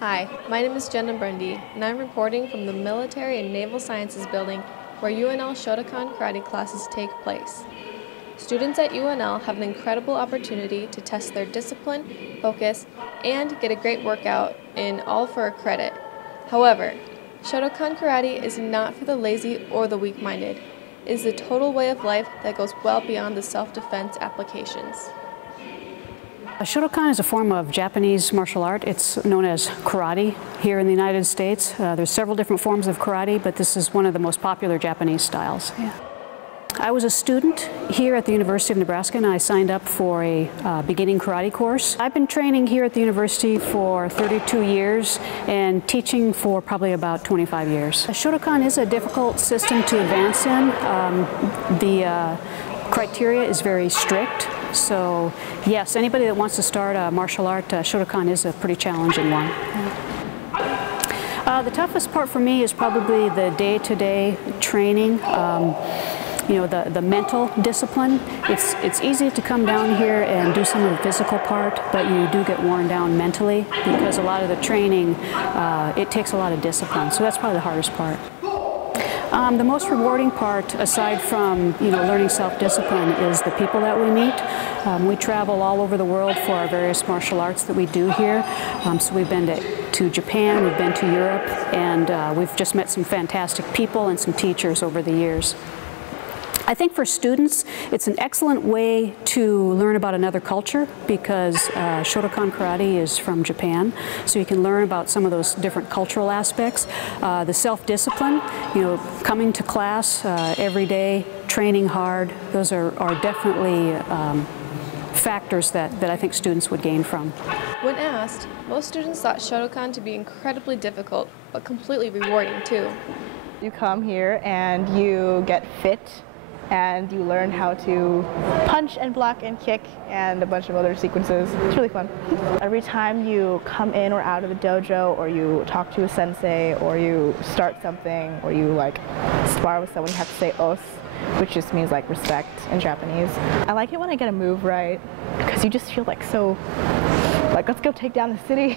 Hi, my name is Jenna Brundy, and I'm reporting from the Military and Naval Sciences building where UNL Shotokan Karate classes take place. Students at UNL have an incredible opportunity to test their discipline, focus, and get a great workout in, all for a credit. However, Shotokan Karate is not for the lazy or the weak-minded. It is a total way of life that goes well beyond the self-defense applications. Shotokan is a form of Japanese martial art. It's known as karate here in the United States. There's several different forms of karate, but this is one of the most popular Japanese styles. Yeah. I was a student here at the University of Nebraska, and I signed up for a beginning karate course. I've been training here at the university for 32 years and teaching for probably about 25 years. Shotokan is a difficult system to advance in. The criteria is very strict. So yes, anybody that wants to start a martial art, Shotokan is a pretty challenging one. The toughest part for me is probably the day-to-day training. You know, the mental discipline. It's easy to come down here and do some of the physical part, but you do get worn down mentally because a lot of the training, it takes a lot of discipline. So that's probably the hardest part. The most rewarding part, aside from learning self-discipline, is the people that we meet. We travel all over the world for our various martial arts that we do here. So we've been to Japan, we've been to Europe, and we've just met some fantastic people and some teachers over the years. I think for students, it's an excellent way to learn about another culture because Shotokan Karate is from Japan, so you can learn about some of those different cultural aspects. The self-discipline, coming to class every day, training hard, those are definitely factors that I think students would gain from. When asked, most students thought Shotokan to be incredibly difficult, but completely rewarding too. You come here and you get fit, and you learn how to punch and block and kick and a bunch of other sequences. It's really fun. Every time you come in or out of the dojo, or you talk to a sensei, or you start something, or you spar with someone, you have to say os, which just means respect in Japanese. I like it when I get a move right, because you just feel so, let's go take down the city.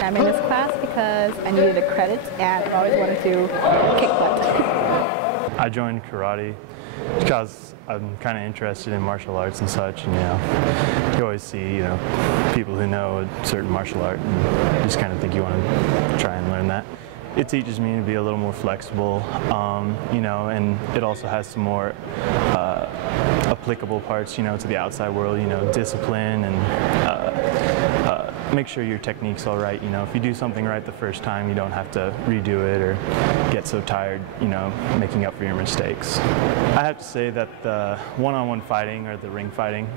I'm in this class because I needed a credit and I've always wanted to kick butt. I joined karate because I'm kind of interested in martial arts and such, and you always see people who know a certain martial art and you just kind of think you want to try and learn that. It teaches me to be a little more flexible, and it also has some more applicable parts, to the outside world, discipline and make sure your technique's all right. If you do something right the first time, you don't have to redo it or get so tired, making up for your mistakes. I have to say that the one-on-one fighting or the ring fighting,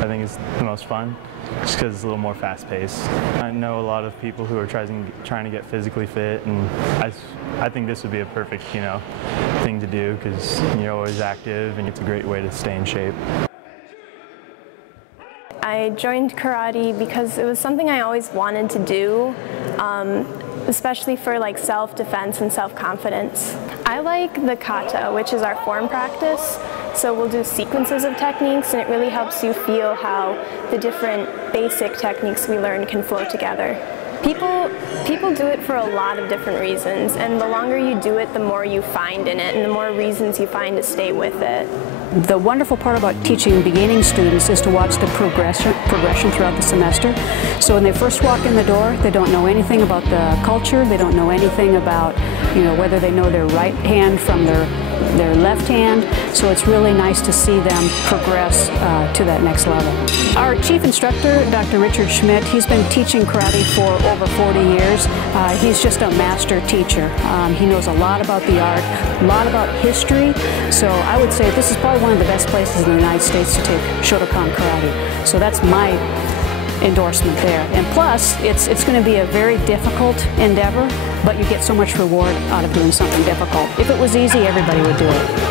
I think is the most fun, just because it's a little more fast-paced. I know a lot of people who are trying to get physically fit, and I think this would be a perfect, thing to do because you're always active and it's a great way to stay in shape. I joined karate because it was something I always wanted to do, especially for self-defense and self-confidence. I like the kata, which is our form practice. So we'll do sequences of techniques, and it really helps you feel how the different basic techniques we learn can flow together. People do it for a lot of different reasons, and the longer you do it, the more you find in it, and the more reasons you find to stay with it. The wonderful part about teaching beginning students is to watch the progression throughout the semester. So when they first walk in the door, they don't know anything about the culture, they don't know anything about whether they know their right hand from their left hand, so it's really nice to see them progress to that next level. Our chief instructor, Dr. Richard Schmidt, he's been teaching karate for over 40 years. He's just a master teacher. He knows a lot about the art, a lot about history, so I would say this is probably one of the best places in the United States to take Shotokan Karate. So that's my endorsement there. And plus, it's going to be a very difficult endeavor, but you get so much reward out of doing something difficult. If it was easy, everybody would do it.